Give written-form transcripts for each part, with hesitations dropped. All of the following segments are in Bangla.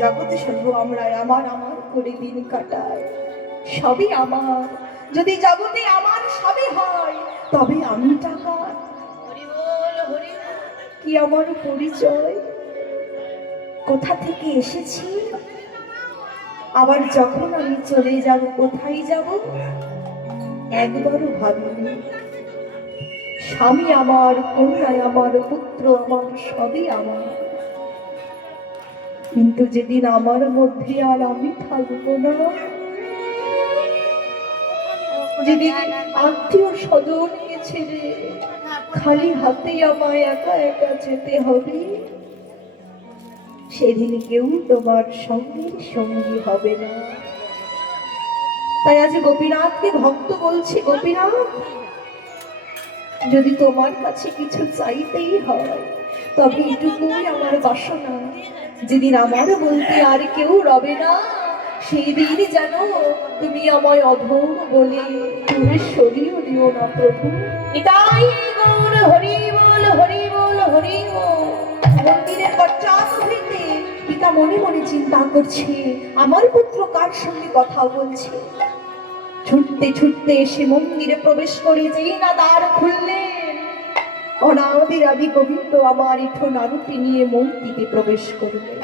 জগতে শুধু আমরা আমার আমার করে দিন কাটাই, সবই আমার। যদি জগতে আমার সবই হয়, তবে আমি টাকার। কি আমার পরিচয়, কোথা থেকে এসেছি, আবার যখন আমি চলে যাব কোথায় যাব, একবারও ভাবিনি। স্বামী আমার, কন্যাই আমার, পুত্র আমার, সবই আমার। কিন্তু যেদিন আমার মধ্যে আর আমি থাকবো না, যেদিন আত্মীয় স্বজনকে ছেড়ে খালি হাতে আমায় একা একা যেতে হবে, সেদিন কেউ তোমার সঙ্গের সঙ্গী হবে না। তাই আজ গোপীনাথকে ভক্ত বলছে, গোপীনাথ যদি তোমার কাছে কিছু চাইতেই হয়, তবে এটুকুই আমার বাসনা, যেদিন আমার বলতে আর কেউ রবে না, সেই দিন যেন তুমি আমায় অধম বলে তুমি সরিয়ে দিও না প্রভু। এটাই গৌর হরি বল, হরি বল, হরি বল। মন্দিরের পশ্চাৎ হইতে পিতা মনে মনে চিন্তা করছে, আমার পুত্র কার সঙ্গে কথা বলছে। ছুটতে ছুটতে এসে মন্দিরে প্রবেশ করে যেই না দ্বার খুললেন, অনাদির আদি গোবিন্দ আমার ইঠো নারুটি নিয়ে মন্দিরে প্রবেশ করলেন।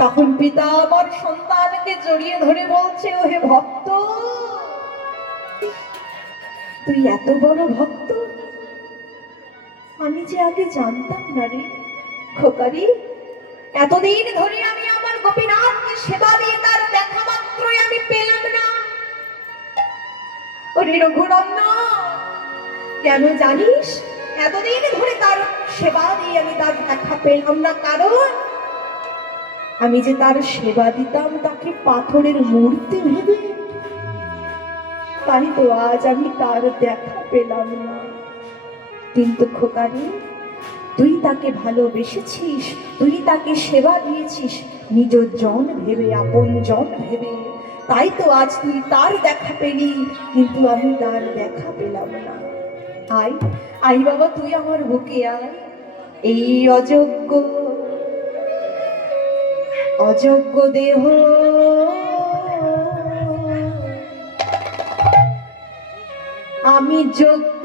তখন পিতা আমার সন্তানকে জড়িয়ে ধরে বলছে, ও হে ভক্ত, তুই এত বড় ভক্ত, আমি যে আগে জানতাম না রে খোকারি। এতদিন ধরে আমি আমার গোপীনাথকে সেবা দিয়ে তার দেখা মাত্রই আমি পেলাম না। ওরে রঘুনন্দন, কেন জানিস এতদিন ধরে তার সেবা দিয়ে আমি তার দেখা পেলাম না? কারণ আমি যে তার সেবা দিতাম তাকে পাথরের মূর্তি ভেবে, তাই তো আজ আমি তার দেখা পেলাম না। কিন্তু খোকারি, তুই তাকে ভালোবেসেছিস, তুই তাকে সেবা দিয়েছিস নিজ জন ভেবে, আপন জন ভেবে, তাই তো আজ তুই তার দেখা পেলি, কিন্তু আমি তার দেখা পেলাম না। আয় আয় বাবা, তুই আমার বুকে আয়। এই অযোগ্য অযোগ্য দেহ আমি যোগ্য,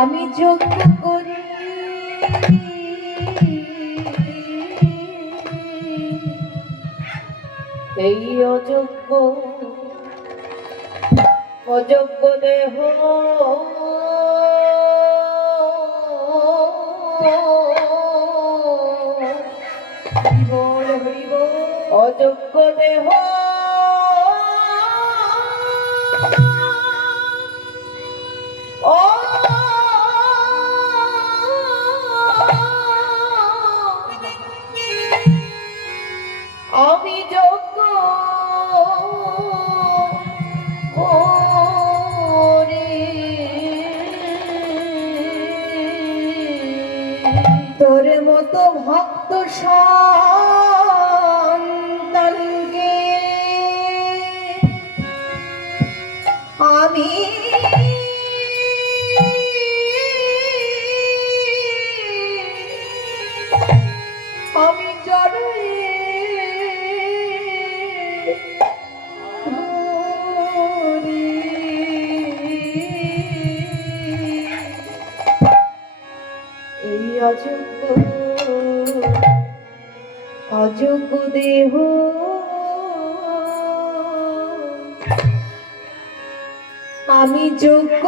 আমি যোগ্য করি এই অযোগ্য অযোগ্য দেহ অযোগ্য দেহ আমি যোগ্য তোর মতো ভক্ত সন্তানকে আমি এই অযোগ্য অযোগ্য দেহ আমি যোগ্য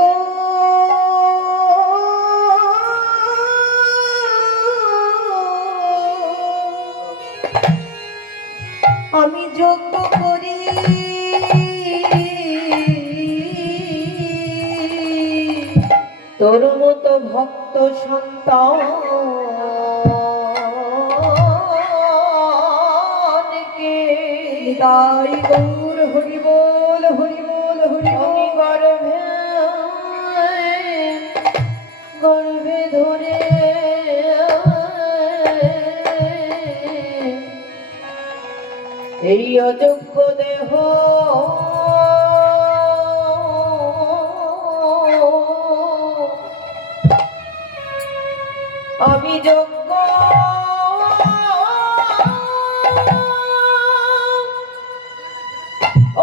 আমি যোগ্য করি তোর মতো ভক্ত সন্তানকে। তাই গৌর হরি বল, হরি বল, হরি বল। গর্ভে গর্ভে ধরে এই অযোগ্য দেহ যোগ্য ও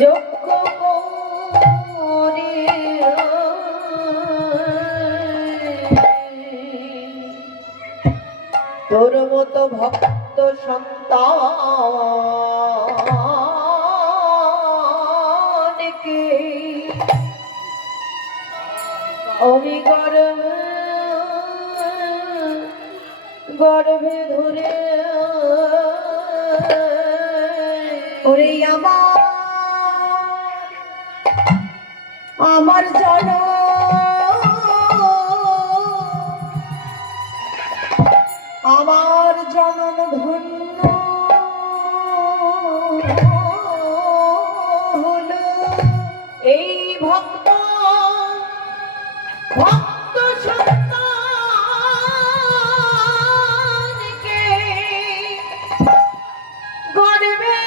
যোগ্য করে তোর মতো ভক্ত সন্তানকে আমি গর্ভে ধরে ওরে আমার জনম আমার জনম ধন্য হলো এই ভক্ত ভক্ত সন্তানকে গর্ভে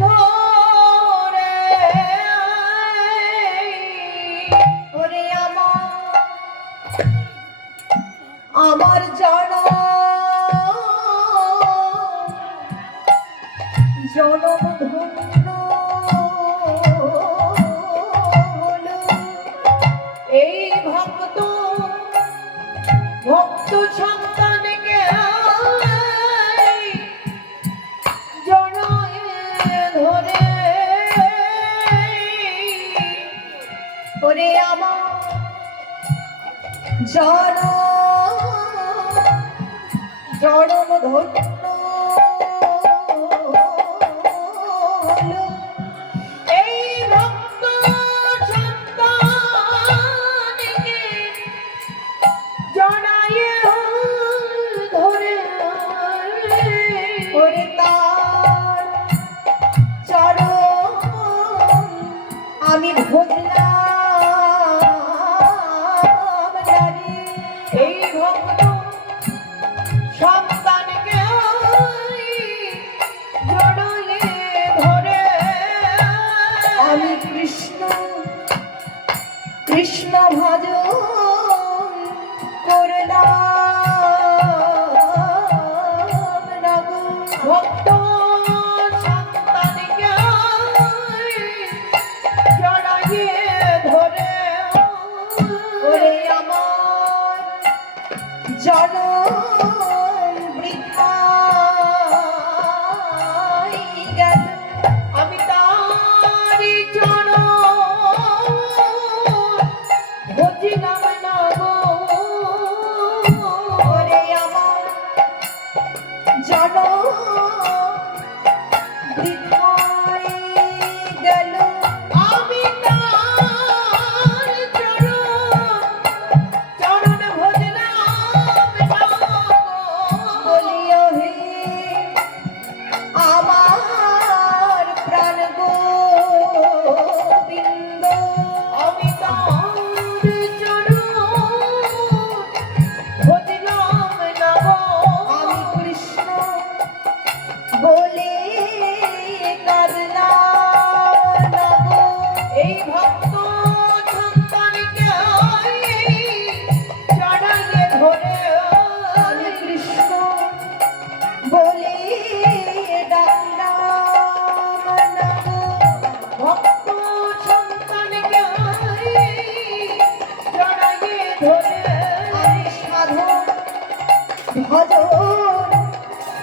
ধরে ওরে আমার জনম জনম ধন্য হলো এই ভক্ত ভক্ত সন্তানকে জনয়ে ধরে ওরে আমার জনম ধন্য হলো এই ভক্ত সন্তানকে জনায়ে ধরে ওরে তার চরণ আমি ভজলাম নারী এই ভক্ত সন্তানকে জড়িয়ে ধরে আমি কৃষ্ণ ভজন করলাম না গো ভক্ত সন্তানকে জড়িয়ে ধরে ওরে আমার জনম বৃথায় গেল আমি তারি চরণ বুঝিলাম না গো ওরে আমার জনম বৃথায় গেল আমি তার চরণ ভজলাম না গো বলিও হে আমার প্রাণ গোবিন্দ আমি তার চরণ ভজলাম না গো আমি কৃষ্ণ বলে কাঁদলাম না গো এই ভক্ত সন্তানকে জড়িয়ে ধরে আমি কৃষ্ণ বলে ডাকলাম না গো ভক্ত সন্তানকে জড়িয়ে ধরে আমি সাধন ভজন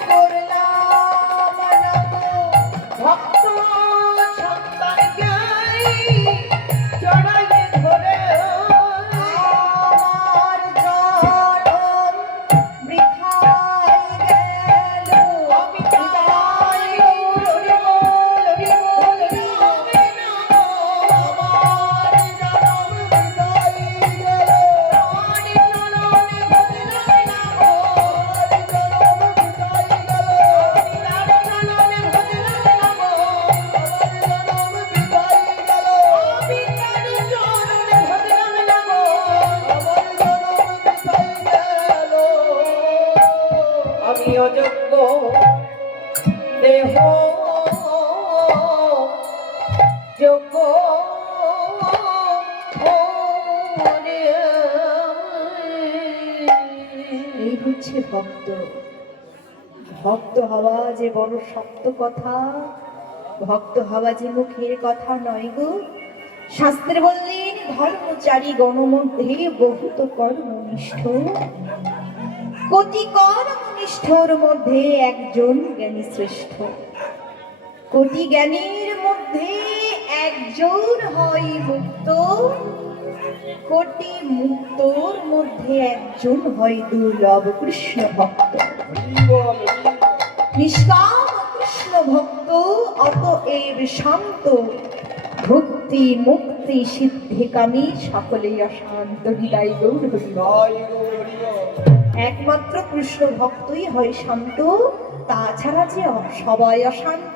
করলাম না গো ভক্ত সন্তানকে জড়িয়ে ধরে আমার জনম বৃথায় গেল আমি তাই হরি বল হরি বল হরি বল। আমার জনম হৃদয় গেল আমি চরণে ভজলাম না গো আমার জনম হৃদয় গেল আমি তার চরণে ভজলাম না গো আমার জনম হৃদয় গেল আমি তার চরণে ভজলাম না গো আমার জনম হৃদয় গেল আমি অযোগ্য দেহ যোগ্য এই হচ্ছে ভক্ত। ভক্ত হওয়া যে বড় শক্ত কথা, ভক্ত হওয়া যে মুখের কথা নয় গো। শাস্ত্রে বললেন ধর্মচারী গণমধ্যে বহুত কর্মনিষ্ঠ, কোটি কর্মনিষ্ঠর মধ্যে একজন জ্ঞানী শ্রেষ্ঠ। কোটি জ্ঞানীর মধ্যে একজন হয় মুক্ত, কোটি মুক্তর মধ্যে একজন হয় দুর্লভ কৃষ্ণ ভক্ত। নিষ্কাম কৃষ্ণ ভক্ত অতএব শান্ত, ভক্তি মুক্তি সিদ্ধিকামী সকলেই অশান্ত। হৃদয় গৌর হরি বল। একমাত্র কৃষ্ণ ভক্তই হয় শান্ত, তাছাড়া যে সবাই অশান্ত